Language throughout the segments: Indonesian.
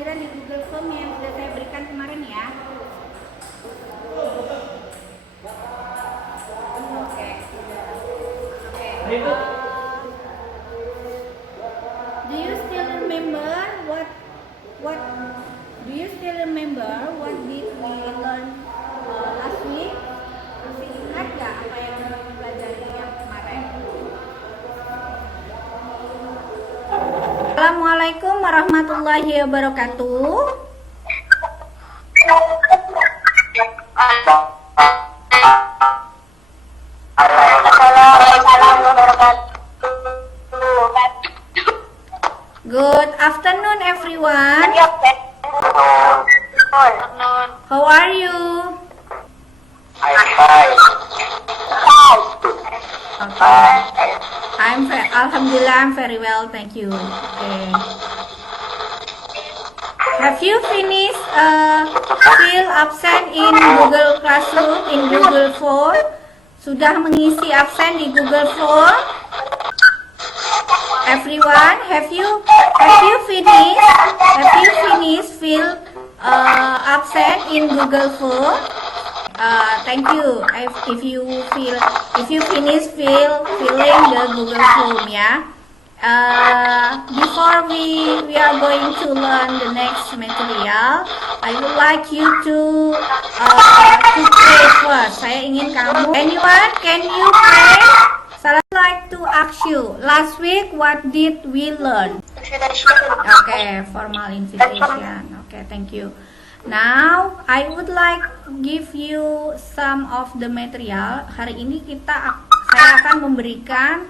kehadiran di Google Form yang sudah saya berikan kemarin ya. Oke. Do you still remember what do you still remember what did we learn last week? Masih ingat nggak apa yang kita pelajari yang kemarin? Assalamualaikum warahmatullahi wabarakatuh. Good afternoon everyone. How are you? I'm fine. Okay. Alhamdulillah, I'm very well, thank you. Okay. Have you finished fill absent in Google Classroom in Google Form? Sudah mengisi absen di Google Form? Everyone, have you finished fill absent in Google Form? Thank you. If you finish filling the Google Form, ya. Before we are going to learn the next material, I would like you to pray first. Saya ingin kamu. Anyone, can you pray? So I'd like to ask you. Last week, what did we learn? Okay, formal invitation. Okay, thank you. Now, I would like give you some of the material. Hari ini saya akan memberikan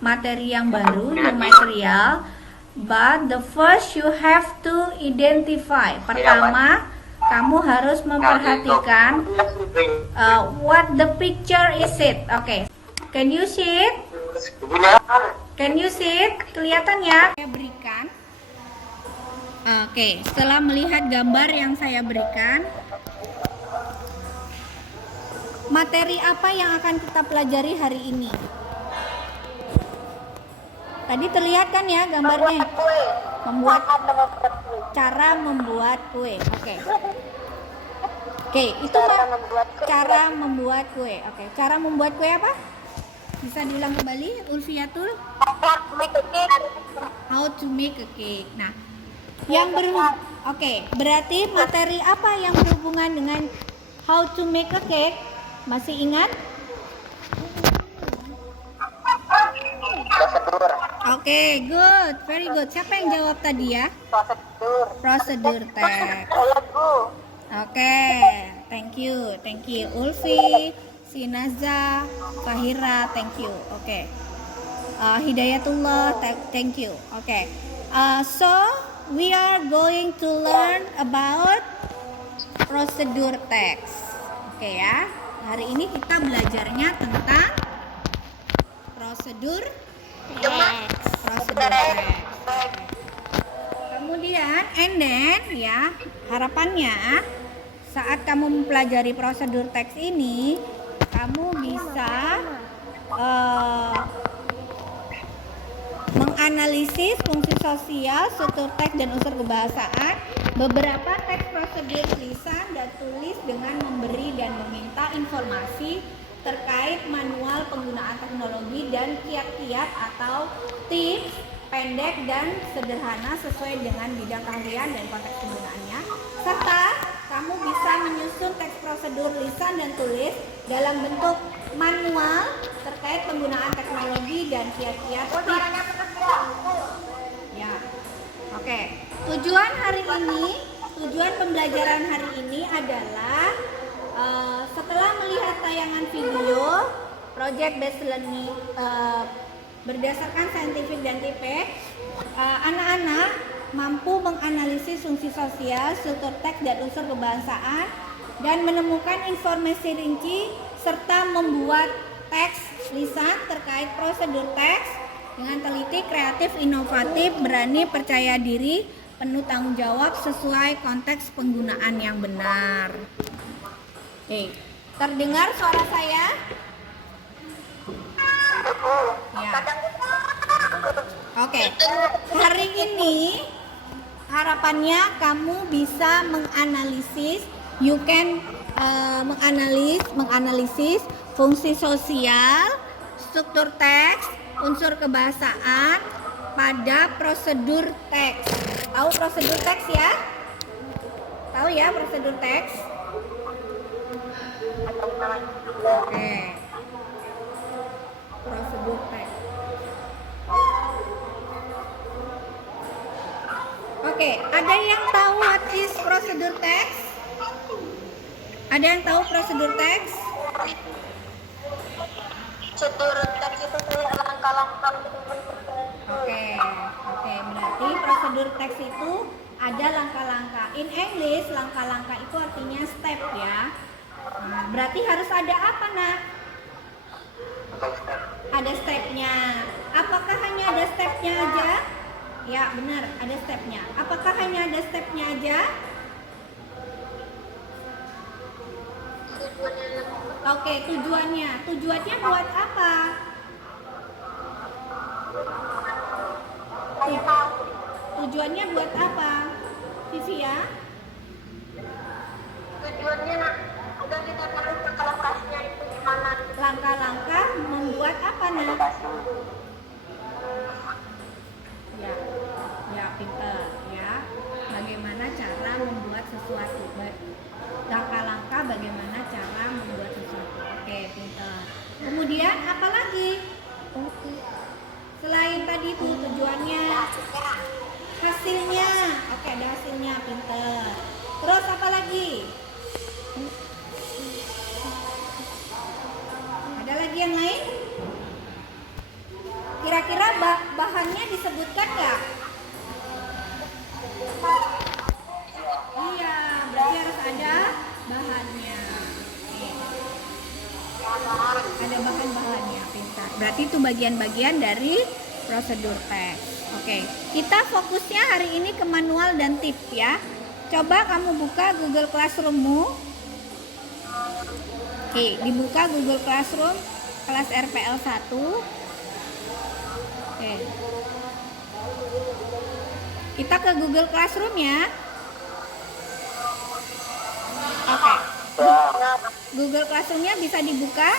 materi yang baru, new material. But the first you have to identify. Pertama, kamu harus memperhatikan what the picture is it. Okay, can you see it? Can you see it? Kelihatan ya? Saya berikan. Oke, setelah melihat gambar yang saya berikan, materi apa yang akan kita pelajari hari ini? Tadi terlihat kan ya gambarnya? Cara membuat kue. Oke, itu cara membuat kue. Oke, cara membuat kue apa? Bisa diulang kembali, Ulfiatul? How to make a cake. Nah, berarti materi apa yang berhubungan dengan how to make a cake? Masih ingat? Oke, good, very good. Siapa yang jawab tadi ya? Prosedur teks. Oke, thank you, Ulfi, Sinaza, Fahira, thank you. Oke, Hidayatullah, thank you. Oke, so we are going to learn about prosedur teks. Oke ya, hari ini kita belajarnya tentang prosedur teks. Kemudian, and then ya, harapannya saat kamu mempelajari prosedur teks ini, kamu bisa menganalisis fungsi sosial, struktur teks dan unsur kebahasaan, beberapa teks prosedur lisan dan tulis dengan memberi dan meminta informasi terkait manual penggunaan teknologi dan kiat-kiat atau tips pendek dan sederhana sesuai dengan bidang keahlian dan konteks penggunaannya, serta kamu bisa menyusun teks prosedur lisan dan tulis dalam bentuk manual terkait penggunaan teknologi dan kiat-kiat tips. Ya, oke. Tujuan pembelajaran hari ini adalah setelah melihat tayangan video Project Based Learning berdasarkan saintifik dan tipek, anak-anak mampu menganalisis fungsi sosial, struktur teks dan unsur kebahasaan dan menemukan informasi rinci serta membuat teks lisan terkait prosedur teks dengan teliti, kreatif, inovatif, berani, percaya diri, penuh tanggung jawab sesuai konteks penggunaan yang benar. Terdengar suara saya? Ya. Oke. Hari ini harapannya kamu bisa menganalisis, you can menganalisis fungsi sosial, struktur teks, unsur kebahasaan pada prosedur teks. Tahu prosedur teks ya? Tahu ya prosedur teks? Oke. Prosedur teks. Oke, ada yang tahu what is prosedur teks? Ada yang tahu prosedur teks? Prosedur teks itu kayak langkah-langkah. Oke, berarti prosedur teks itu ada langkah-langkah. In English, langkah-langkah itu artinya step ya. Nah, berarti harus ada apa, Nak? Ada stepnya. Apakah hanya ada stepnya aja? Ya, benar, ada stepnya. Apakah hanya ada stepnya aja? Oke, tujuannya. Tujuannya buat apa? Tujuannya buat apa? Vivi ya? Tujuannya udah kita tahu langkah-langkahnya itu gimana. Langkah-langkah membuat apa, Nak? Ya, pinter ya. Bagaimana cara membuat sesuatu? Langkah-langkah bagaimana cara membuat sesuatu. Oke, pinter. Kemudian apa lagi? Selain tadi itu tujuannya, hasilnya. Oke, ada hasilnya, pinter. Terus apa lagi? Ada lagi yang lain? Kira-kira bahannya disebutkan nggak? Iya, berarti harus ada bahannya. Ada bahan-bahannya, pintar. Berarti itu bagian-bagian dari prosedur teks. Oke, kita fokusnya hari ini ke manual dan tips ya. Coba kamu buka Google Classroom-mu. Oke, dibuka Google Classroom kelas RPL 1. Oke. Kita ke Google Classroom ya. Oke. Google Classroom-nya bisa dibuka?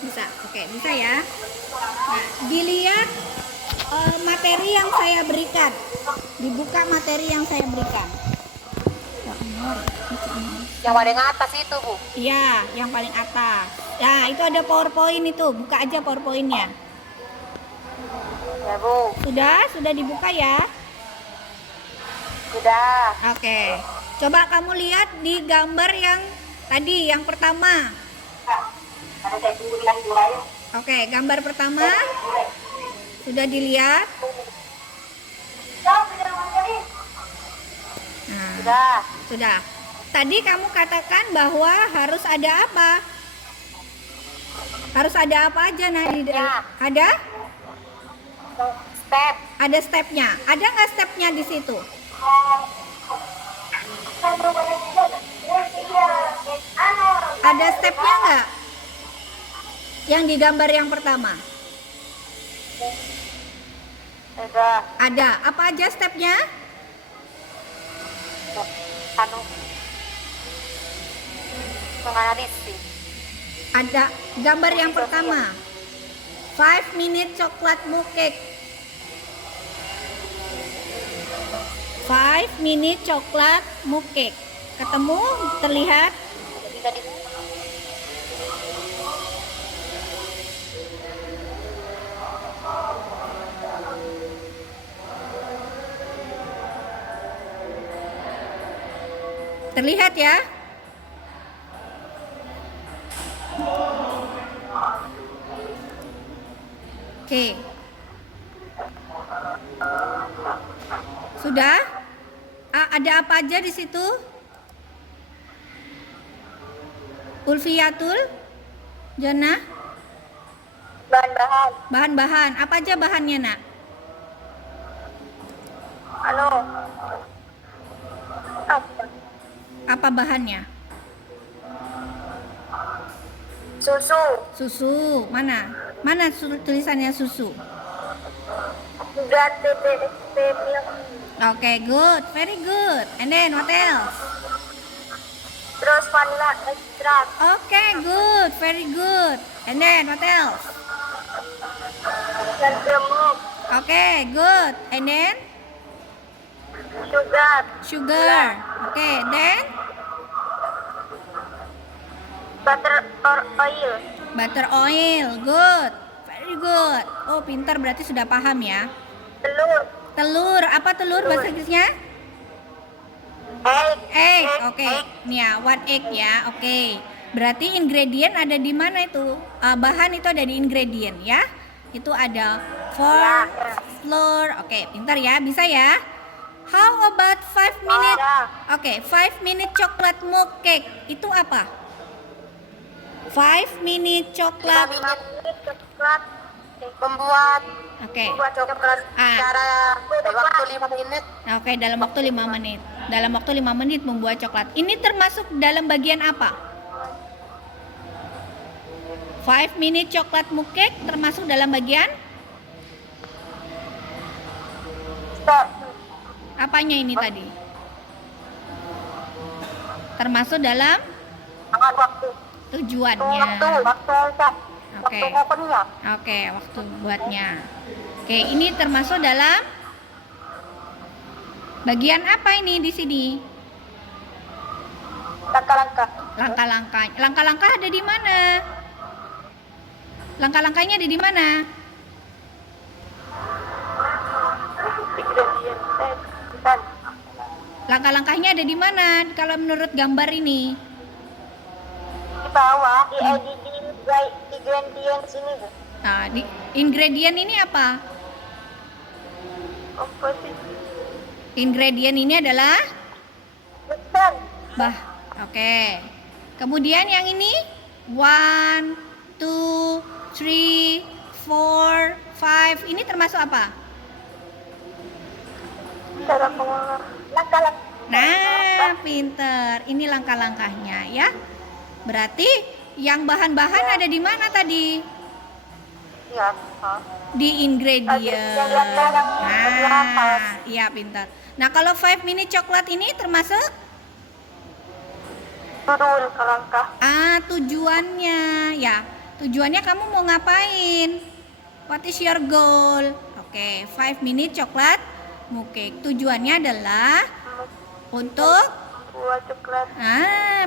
Bisa. Oke, bisa ya. Nah, dilihat materi yang saya berikan. Dibuka materi yang saya berikan. Yang paling atas itu, Bu. Iya, yang paling atas. Nah, itu ada PowerPoint itu. Buka aja PowerPoint-nya. Ya, Bu. Sudah dibuka ya? Sudah. Oke. Coba kamu lihat di gambar yang tadi, yang pertama. Ada saya tunggu di lanjut aja. Oke, gambar pertama sudah dilihat. Nah, sudah. Tadi kamu katakan bahwa harus ada apa? Harus ada apa aja, nah di Ya. ada? Step. Ada stepnya. Ada nggak stepnya di situ? Ada stepnya nggak? Yang di gambar yang pertama. Ada. Ada. Apa aja stepnya? Menganalisis. Ada gambar yang pertama. 5 minute coklat mooncake. 5 minute coklat mooncake. Ketemu? Terlihat? Bisa di Terlihat ya? Oke. Sudah? Ada apa aja di situ? Ulfiyatul? Jannah? bahan-bahan. Bahan-bahan. Apa aja bahannya, Nak? Apa? Apa bahannya? Susu. Susu. Mana? Mana tulisannya susu? Sugar, TTSP, milk. Okay, good. Very good. And then what else? Terus vanilla extract. Okay, good. Very good. And then what else? Dan milk. Okay, good. And then Sugar. sugar. Okay, then Butter or oil. butter oil. Good. Very good. Oh, pintar, berarti sudah paham ya. Telur. Telur. Apa telur bahasa Inggrisnya? Egg. Egg. Oke. Nih ya, one egg ya. Oke. Berarti ingredient ada di mana itu? Bahan itu ada di ingredient ya. Itu ada flour. Oke, pintar ya. Bisa ya? How about 5 minute? Oke, 5 minute chocolate milk cake. Itu apa? 5 minute 5 chocolate. menit coklat. Membuat Oke. coklat secara waktu 5 menit. Oke, dalam waktu 5 menit. Dalam waktu 5 menit membuat coklat. Ini termasuk dalam bagian apa? 5 minute chocolate milk cake termasuk dalam bagian Stop. apanya ini tadi? Termasuk dalam Sangat waktu. tujuannya. Waktu Oke. opennya. Oke, waktu buatnya. Oke, ini termasuk dalam bagian apa ini di sini? Langkah-langkah. Langkah-langkah. Langkah-langkah ada di mana? Langkah-langkahnya ada di mana? Ingredient. Bukan. Langkah-langkahnya ada di mana kalau menurut gambar ini? Di bawah di ingredient sini tuh. Nah, di ingredient ini apa? Apa sih? Ingredient ini adalah Bukan. Oke. Kemudian yang ini 1, 2, 3, 4, 5. Ini termasuk apa? Cara pengolah. Langkah-langkah. Nah, pinter. Ini langkah-langkahnya ya. Berarti yang bahan-bahan ada di mana tadi? Ya. Di ingredient. Nah, iya pintar. Nah, kalau 5 minute coklat ini termasuk Turun ke langkah. tujuannya ya. Tujuannya kamu mau ngapain? What is your goal? Oke, 5 minute coklat milk cake. Tujuannya adalah untuk Buat coklat.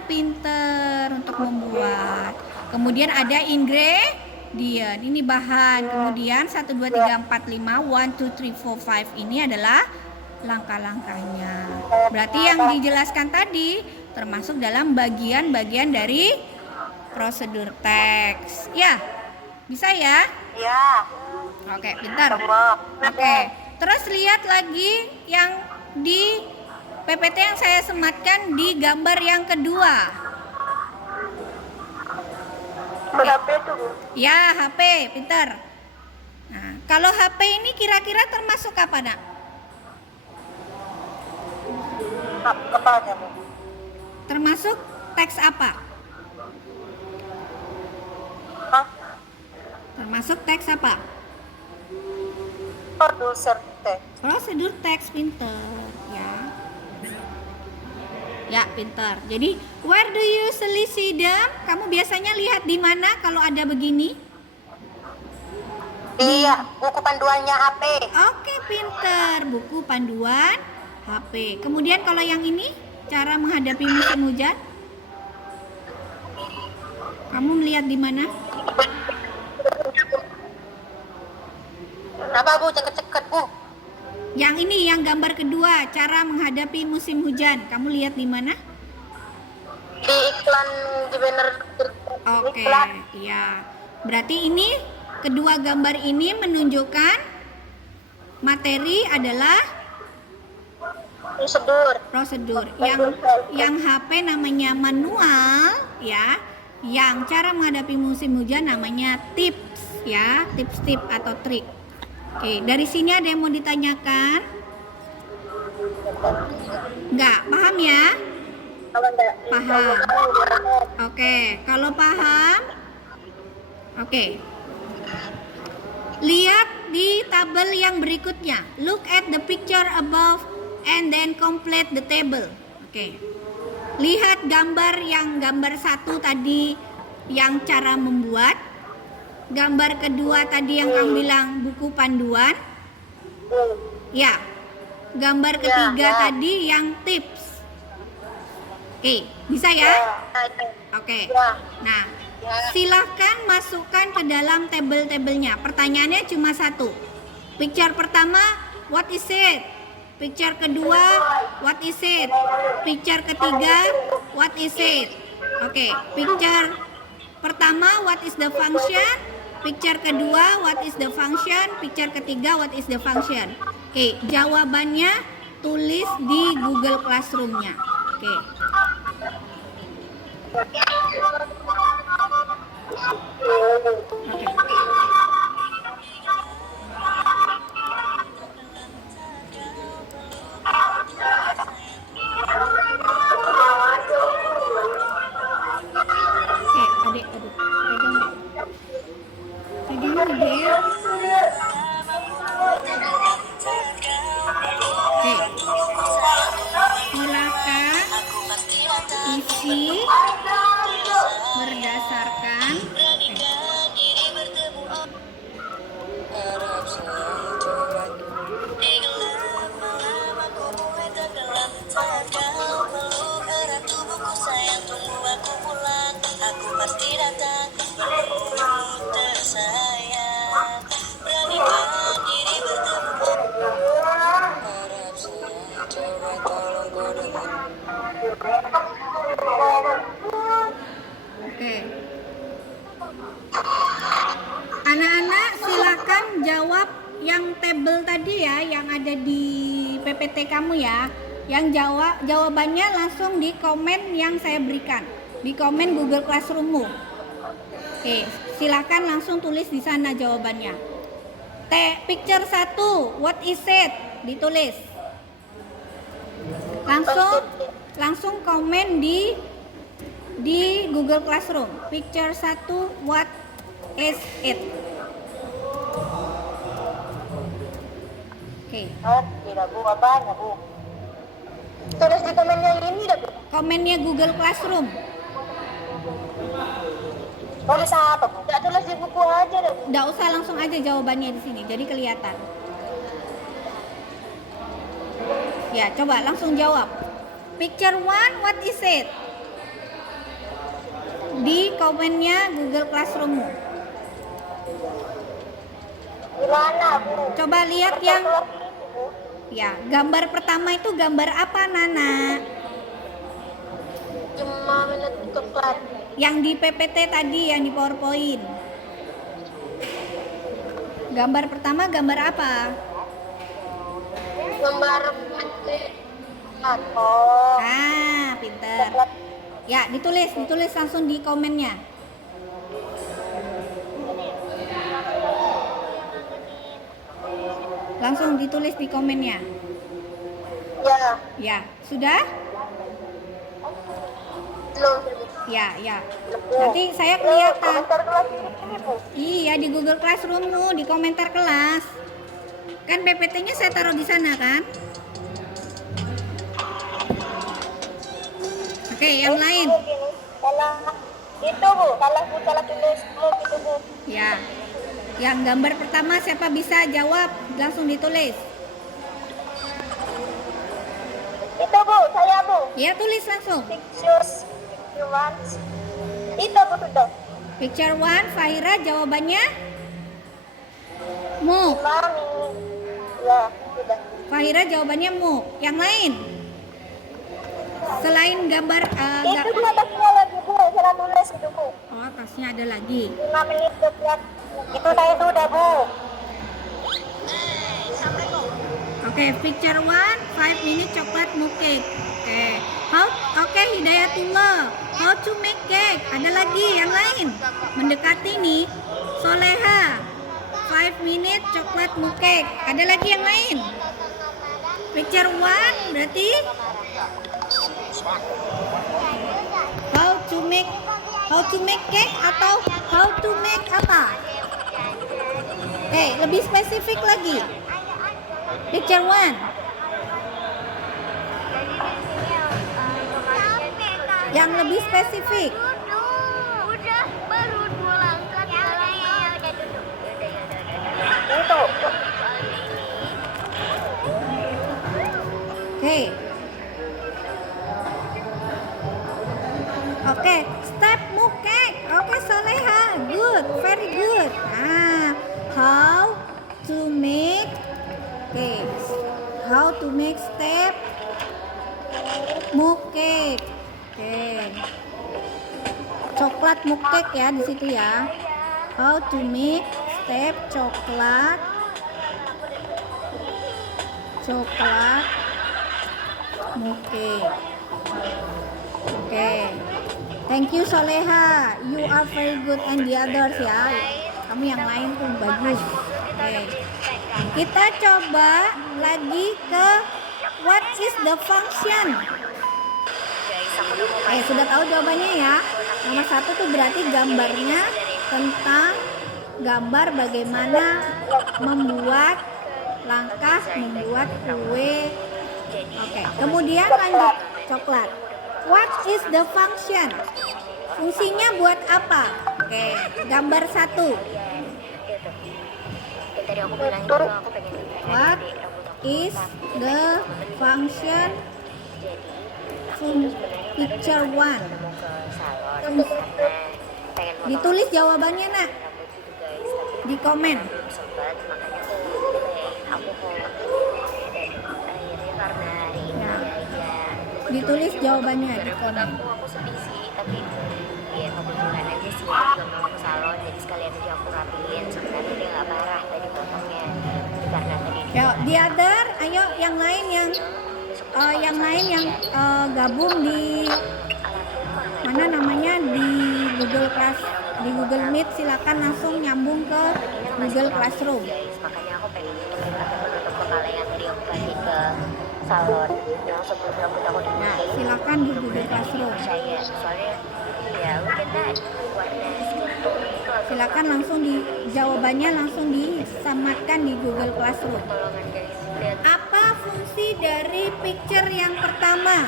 pinter untuk membuat. Kemudian ada ingredient. Ini bahan. Kemudian 1 2 3 4 5 1 2 3 4 5 ini adalah langkah-langkahnya. Berarti yang dijelaskan tadi termasuk dalam bagian-bagian dari prosedur teks. Ya. Bisa ya? Ya. Oke, pintar. Semua. Oke. Terus lihat lagi yang di PPT yang saya sematkan di gambar yang kedua. Berapa itu, Bu? Ya, HP, pintar. Nah, kalau HP ini kira-kira termasuk apa, Nak? Apanya, Bu? Termasuk teks apa? Hah? Termasuk teks apa? Producer teh. Prosedur teks, pintar. Ya. Ya, pintar. Jadi, where do you usually see them? Kamu biasanya lihat di mana kalau ada begini? Iya, buku panduannya HP. Oke, pintar. Buku panduan HP. Kemudian kalau yang ini, cara menghadapi musim hujan? Kamu melihat di mana? Kenapa, Bu? Ceket-ceket, Bu. Yang ini, yang gambar kedua, cara menghadapi musim hujan. Kamu lihat di mana? Di iklan, di banner Oke, iklan. iya. Berarti ini kedua gambar ini menunjukkan materi adalah prosedur. Yang HP namanya manual ya. Yang cara menghadapi musim hujan namanya tips ya, tips-tips atau trik. Oke, dari sini ada yang mau ditanyakan? Enggak, paham ya? Paham. Oke, kalau paham, oke. Lihat di tabel yang berikutnya. Look at the picture above and then complete the table. Oke. Lihat gambar yang gambar 1 tadi yang cara membuat. Gambar kedua tadi yang kamu bilang buku panduan. Ya. Gambar ketiga tadi yang tips. Oke, bisa ya? Oke. Nah, silahkan masukkan ke dalam tabel-tabelnya. Pertanyaannya cuma satu. Picture pertama, what is it? Picture kedua, what is it? Picture ketiga, what is it? Oke, picture pertama, what is the function? Picture kedua, what is the function? Picture ketiga, what is the function? Oke, jawabannya tulis di Google Classroom-nya. Oke. Adik, pegang deh. Oke, silakan isi berdasarkan Oke. Anak-anak silakan jawab yang tabel tadi ya, yang ada di PPT kamu ya. Yang jawabannya langsung di komen yang saya berikan, di komen Google Classroom-mu. Oke, silakan langsung tulis di sana jawabannya. Picture 1, what is it? Ditulis. Langsung komen di Google Classroom. Picture 1, what is it? Oke. Tidak Bu, apanya Bu? Tulis di komennya ini dah Bu. Komennya Google Classroom. Tulis apa Bu? Tidak tulis di buku aja dah Bu. Nggak usah, langsung aja jawabannya di sini, jadi kelihatan. Ya, coba langsung jawab. Picture 1, what is it? Di komennya Google Classroom-mu. Gimana Bu? Coba lihat yang ya, gambar pertama itu gambar apa, Nana? Cuma minat coklat. Yang di PPT tadi, yang di PowerPoint. Gambar pertama gambar apa? Gambar oh. Ah, pinter. Ya, ditulis langsung di komennya. Langsung ditulis di komennya. Ya. Ya, sudah? Belum. Ya. Nanti saya kelihatan. Komentar kelas ini Bu. Iya, di Google Classroom-mu, di komentar kelas. Kan PPT-nya saya taruh di sana kan? Oke, yang lain. Salah itu Bu, salah tulis gitu Bu. Ya. Yang gambar pertama siapa bisa jawab? Langsung ditulis. Itu Bu, saya Bu. Ya, tulis langsung. Picture one. Itu Bu sudah. Picture 1, Fahira jawabannya mu. Mami. Ya, sudah. Fahira jawabannya mu. Yang lain? Selain gambar Itu di atasnya lagi Bu, saya tulis itu Bu. oh, atasnya ada lagi. 5 menit coklat. Itu saya sudah Bu. Oke, picture 1, 5 minute chocolate mousse cake. Oke, Hidayatullah. How to make cake? Ada lagi yang lain? Mendekati nih. Soleha. 5 minute chocolate mousse cake. Ada lagi yang lain? Picture 1 berarti how to make cake atau how to make apa? Lebih spesifik lagi. Picture one. Yang lebih spesifik. Udah baru 2 langkah. Itu. Oke, step mukek. Oke, Soleha. Good, very good. How to make step mukek. Coklat mukek ya di situ ya. How to make step coklat mukek. Thank you Soleha. You are very good and the others ya. Kamu yang lain tuh bagus. Kita coba lagi ke what is the function. Sudah tahu jawabannya ya. Nomor 1 tuh berarti gambarnya tentang gambar bagaimana membuat kue. Kemudian lanjut coklat. What is the function? Fungsinya buat apa? Gambar 1. What is the function? Picture 1. Ditulis jawabannya nak. Di komen. Ditulis jawabannya di komen. Aku sedih sih, tapi ya kebetulan aja sih aku juga mau ke salon, jadi sekalian aja aku rapiin. Sebenarnya dia nggak parah tadi potongnya, karena tadi di other, ayo yang lain yang gabung di mana namanya di Google Class, di Google Meet, silakan langsung nyambung ke Google Classroom. Makanya aku pengen pakai penutup kepala yang tadi aku kasih ke salon yang sebelum rambut aku dimakai. Silakan di Google Classroom. Saya soalnya ya udah deh warna skin tone itu Silakan langsung di jawabannya langsung disamatkan di Google Classroom. golongan guys. Lihat Apa fungsi dari picture yang pertama?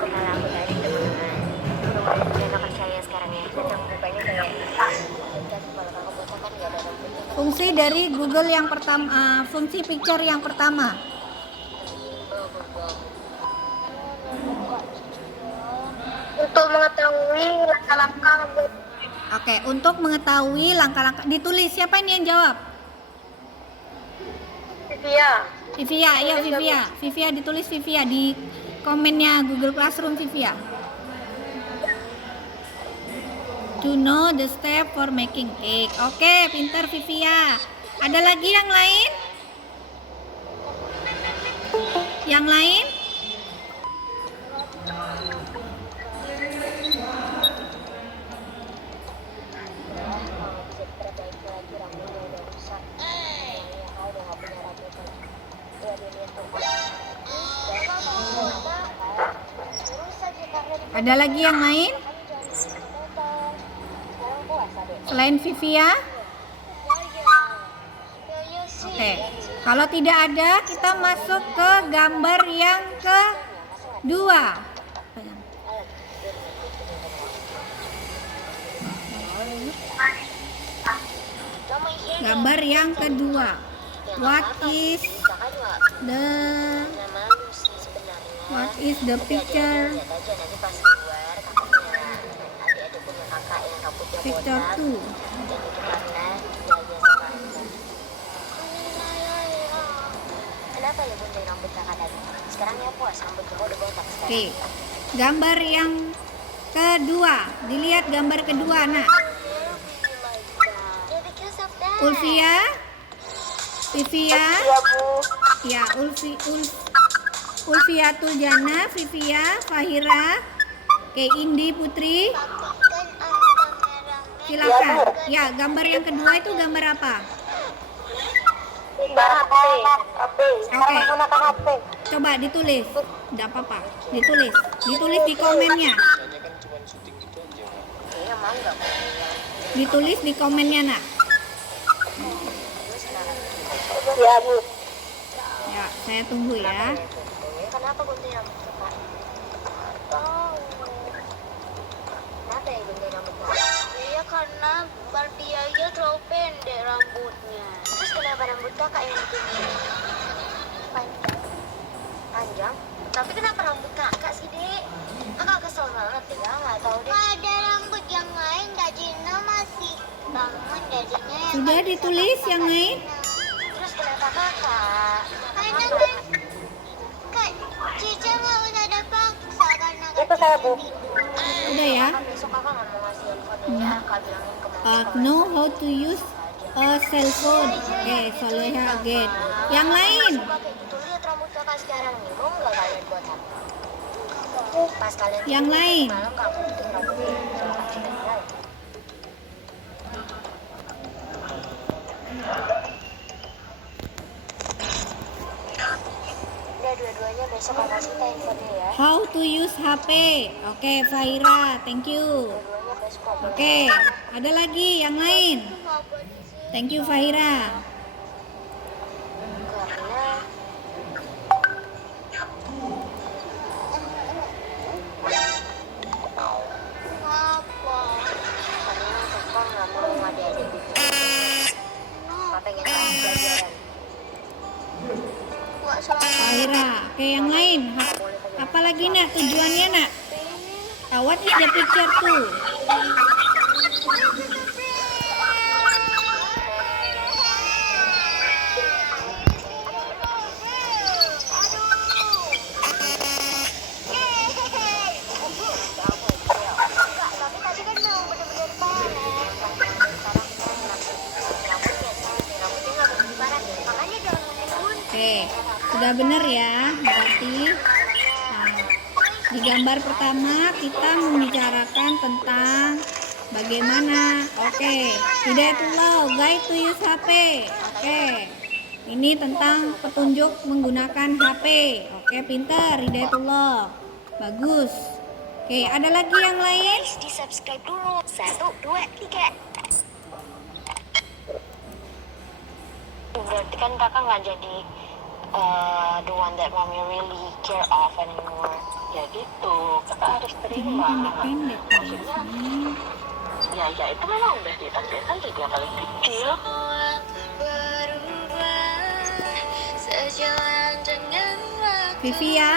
kepala aku tadi teman-teman. Udah enakan saya sekarang ya. Dan mukanya kayak kepala aku botak kan nggak ada rambutnya. Fungsi dari Google yang pertama, fungsi picture yang pertama. Untuk mengetahui langkah-langkah Untuk mengetahui langkah-langkah, ditulis. Siapa ini yang jawab? Vivia, ayo Vivia ditulis Vivia di komennya Google Classroom Vivia. To know the step for making cake. Oke, pintar Vivia. Ada lagi yang lain? Yang lain? Ada lagi yang lain? Selain Vivia? Kalau tidak ada, kita masuk ke gambar yang kedua. Gambar yang kedua. What is the picture? Picture 2. Kenapa ya bunda rambut kakak tadi? Sekarang ya puas rambut kamu udah botak sekarang. Oke. Gambar yang kedua. Dilihat gambar kedua, Nak. Ulfia? Vivia? Ya, Ulfia Tuljana, Vivia, Fahira, Indi Putri. Silakan. Ya, gambar yang kedua itu gambar apa? Oke. Coba ditulis. Tidak apa-apa. Ditulis di komennya. Kayaknya mau nggak? Ditulis di komennya, Nak. Terus kenapa? Ya, Bu. Ya, saya tunggu ya. Kenapa gunting rambut Kakak? Tahu. Kenapa ya gunting rambut Kakak? Iya, karena Barbie aja terlalu pendek rambutnya. Terus kenapa rambut Kakak yang tinggi? Panjang? Tapi kenapa rambut Kakak sih, Dek? Kakak kesel banget ya, nggak tahu deh. Ada rambut yang lain, Dajina masih bangun, jadinya yang Sudah nggak bisa ditulis pakai yang lain? Terus kenapa Kakak? Karena kan Cica nggak usah ada paksa karena kan Itu saya, Bu. tidur. Udah ya. Kan besok Kakak nggak mau ngasih handphone ya, Kakak bilangin ke Mama. Know how to use a cell phone. Oke, solusinya again. Yang lain. Suka kayak gitu, lihat rambut Kakak sekarang nih, mau nggak kalian buat apa? Pas kalian Yang tidur, lain. malam Kakak gunting rambutnya sama Kak Cika ya. Udah dua-duanya besok Kakak kasih handphonenya ya. How to use HP. Oke, Fahira, thank you. Dua-duanya besok Kakak. Oke, ada lagi yang lain. Thank you, Fahira. Karena Kenapa? karena Kakak nggak mau adik-adik gitu. Kakak pengen tahu pelajaran. Nggak salah. Fahira. Oke, yang lain. Apa lagi, Nak? Tujuannya, Nak? What is the picture too? Enggak, tapi tadi kan memang bener-bener parah. Rambutnya nggak begitu parah, makanya jangan gunting. Oke, sudah benar ya. Berarti nah, di gambar pertama kita membicarakan tentang bagaimana. Oke, Hidayatullah, guide to use HP. Oke, ini tentang petunjuk menggunakan HP. Oke, pintar Hidayatullah. Bagus. Oke, ada lagi yang lain? Di subscribe dulu. 1, 2, 3. Berarti kan kakak nggak jadi the one that mommy really care of anymore. Ya gitu, kakak harus terima. Pendek-pendek. Ya itu memang udah ditakdirkan sejak paling kecil. Vivia,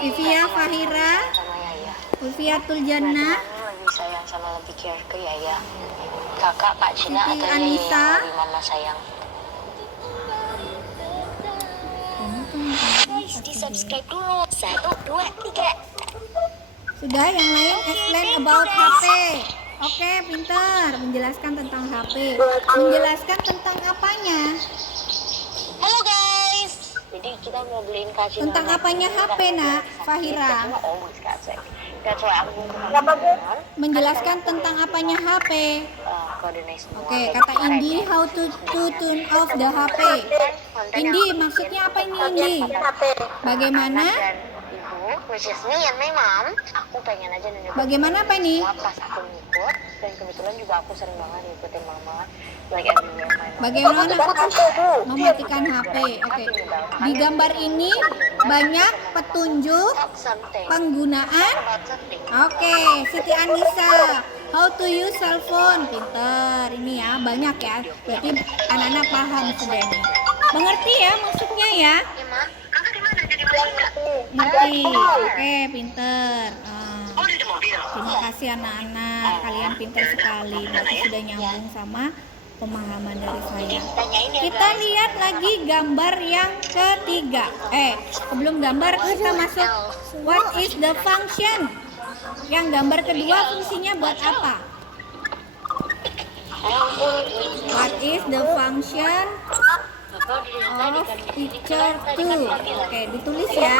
Vivia Fahira, Sama Yaya. Viviatul Jannah, Mami lebih sayang sama lebih care ke Yaya. Kakak, Kak Cina Siti atau Yaya Anissa. yang lebih mama sayang? Guys, di subscribe dulu. 1, 2, 3. Sudah yang lain explain about HP. Oke, pintar. Menjelaskan tentang HP. Menjelaskan tentang apanya? Halo guys. Jadi kita mau beliin Kak Cina. Tentang apanya HP, Nak? Fahira. Always got sick. That's why aku Menjelaskan tentang apanya HP. Coordinate semua. Oke, kata Indi, how to turn off the HP. Indi, maksudnya apa ini Indi? Bagaimana? Dan ibu, which is me and my mom, aku pengen aja nunjukin Bagaimana apa ini? semua pas aku ngikut, dan kebetulan juga aku sering banget ngikutin mama, like everywhere my mom. Bagaimana mematikan HP? Oke. Di gambar ini banyak petunjuk Something penggunaan. about something. Oke, Siti Anissa, how to use cell phone. Pintar, ini ya, banyak ya. Berarti anak-anak paham sudah ini. Mengerti ya maksudnya ya? Ya mak, kakak di mana? Jadi Malaysia. Ngerti. Oke, pintar. Oh, di mobil. Terima kasih anak-anak, kalian pintar sekali. Berarti sudah nyambung sama pemahaman dari saya. Tanyain ya Kita guys. lihat lagi gambar yang ketiga. Sebelum gambar kita masuk. What is the function? Yang gambar kedua fungsinya buat apa? What is the function of picture 2? Oke, ditulis ya.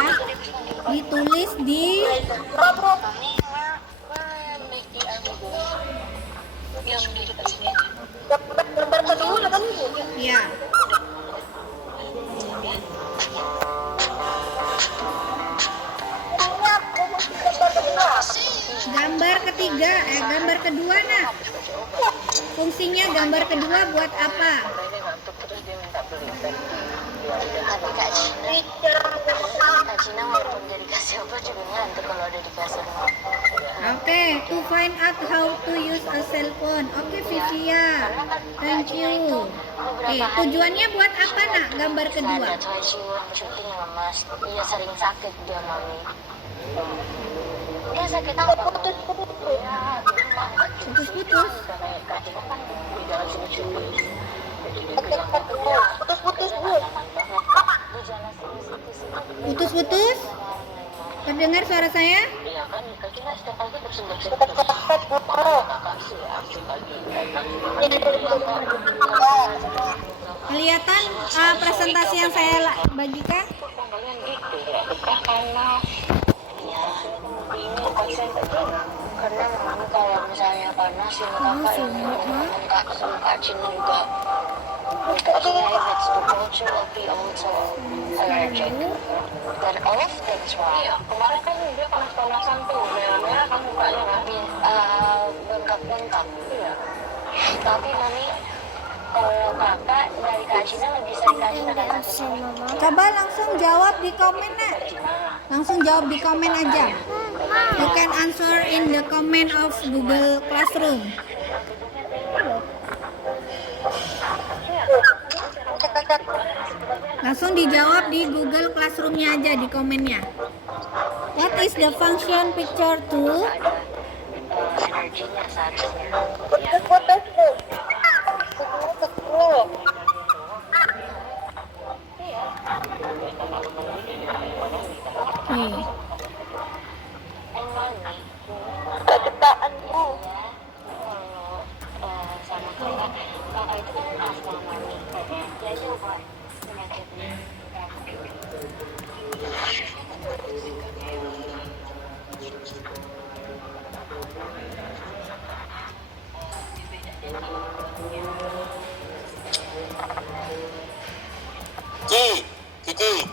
Ditulis di ya. Gambar ketiga kedua nak. Fungsinya gambar kedua buat apa? Ini ngantuk terus dia minta beli teh. Ya udah. Tapi Kak Cina walaupun udah dikasih apa juga ngantuk kalau udah dikasih rumah. Oke, to find out how to use a cell phone. Oke, Vivia. Thank you. Oke, tujuannya buat apa nak gambar kedua? That's why she won't syuting lemas. Iya sering sakit dia mami. Dia sakit apa? Putus-putus. Putus-putus. Terdengar suara saya? Iya kan, kita setiap pagi bersendak-sendak. Kakak sih asik lagi. Kelihatan presentasi yang saya bagikan? Kalian gitu ya, bekah panas. Ini konsen Karena memang kalau misalnya panas ini kakak yang Kak Cina juga Kak Cina it's the culture will be also allergic. Dan all of things wrong. Iya, kemarin kan dia panas-panasan tuh, merah-merah kan mukanya kan. Bengkak-bengkak. Iya. Tapi mami kalau kakak dari Kak Cina lebih sering Kak Cina kan? Coba langsung jawab di komen nak. Langsung jawab di komen aja. You can answer in the comment of Google Classroom. Langsung dijawab di Google Classroom-nya aja di komennya. What is the function picture 2? Sinerginya seharusnya. Nih. Ciptaanmu kalau sama kakak itu kan asma mami dia juga penyakitnya Cici.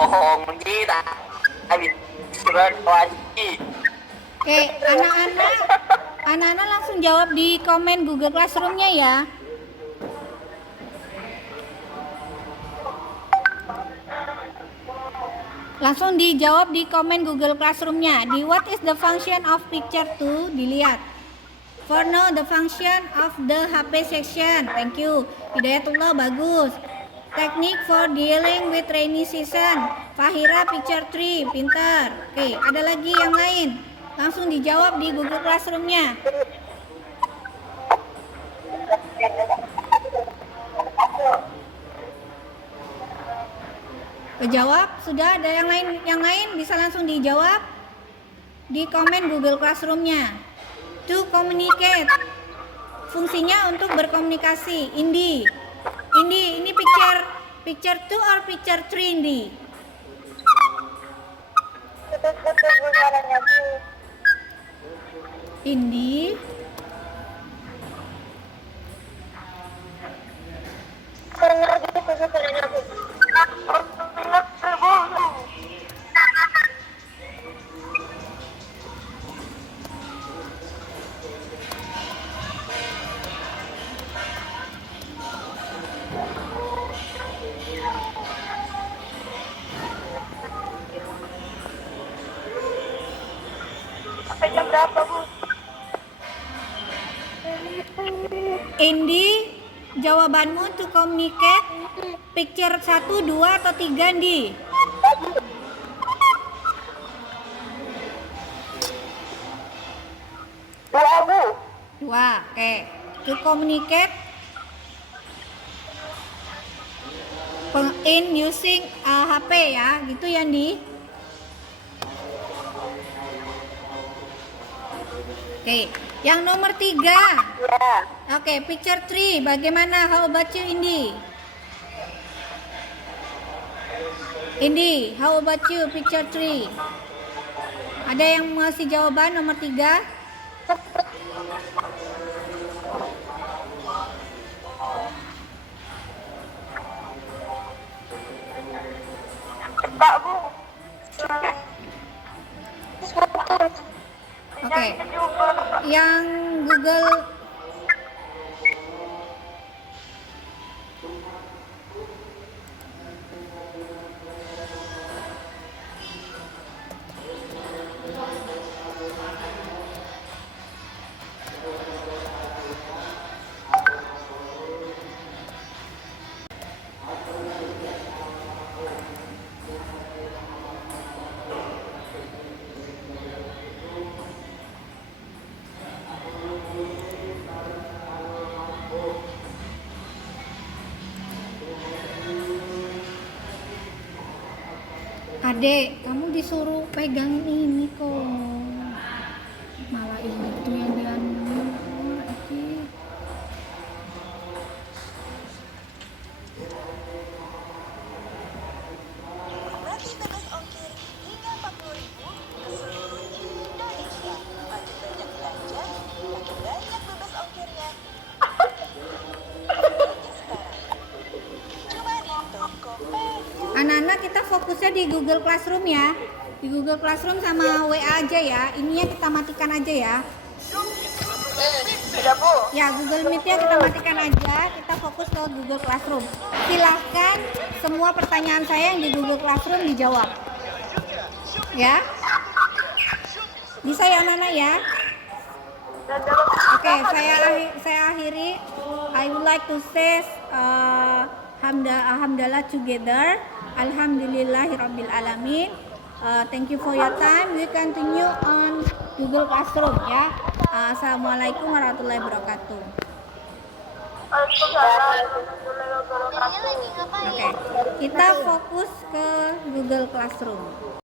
Oh, kita habis surat wajib. Oke, anak-anak langsung jawab di komen Google Classroom-nya ya. Langsung dijawab di komen Google Classroom-nya. Di what is the function of picture 2? Dilihat. For now the function of the HP section. Thank you. Hidayatullah bagus. Teknik for dealing with rainy season. Fahira picture 3. Pintar. Oke, ada lagi yang lain. Langsung dijawab di Google Classroom-nya. Kejawab? Sudah ada yang lain bisa langsung dijawab di komen Google Classroom-nya. To communicate. Fungsinya untuk berkomunikasi. Indi, ini picture 2 or picture 3 Indi? Indi. Indi, jawabanmu to communicate picture 1, 2 atau 3 Indi? Dua, oke. To communicate in using HP ya, gitu ya Indi? Oke, yang nomor 3. Oke, picture 3 bagaimana? How about you Indi? Indi, how about you picture 3? Ada yang masih jawaban nomor 3? Enggak, Bu. Oke. Yang Google Adek, kamu disuruh pegang ini kok. Malah itu yang dia Berarti bebas ongkir hingga 40.000 ke seluruh Indonesia. Makin banyak belanja, makin banyak bebas ongkirnya. Beli sekarang. Cuma di Tokopedia. Anak-anak kita fokusnya di Google Classroom ya. Di Google Classroom sama WA aja ya. Ininya kita matikan aja ya. Sudah, Bu. Ya, Google Meet-nya kita matikan aja. Kita fokus ke Google Classroom. Silahkan semua pertanyaan saya yang di Google Classroom dijawab. Ya. Bisa ya anak-anak ya? Oke, saya akhiri. I would like to say alhamdulillah together. Alhamdulillahirabbil alamin. Thank you for your time. We continue on Google Classroom ya. Assalamualaikum warahmatullahi wabarakatuh. Dia lagi ngapain? Oke, kita fokus ke Google Classroom.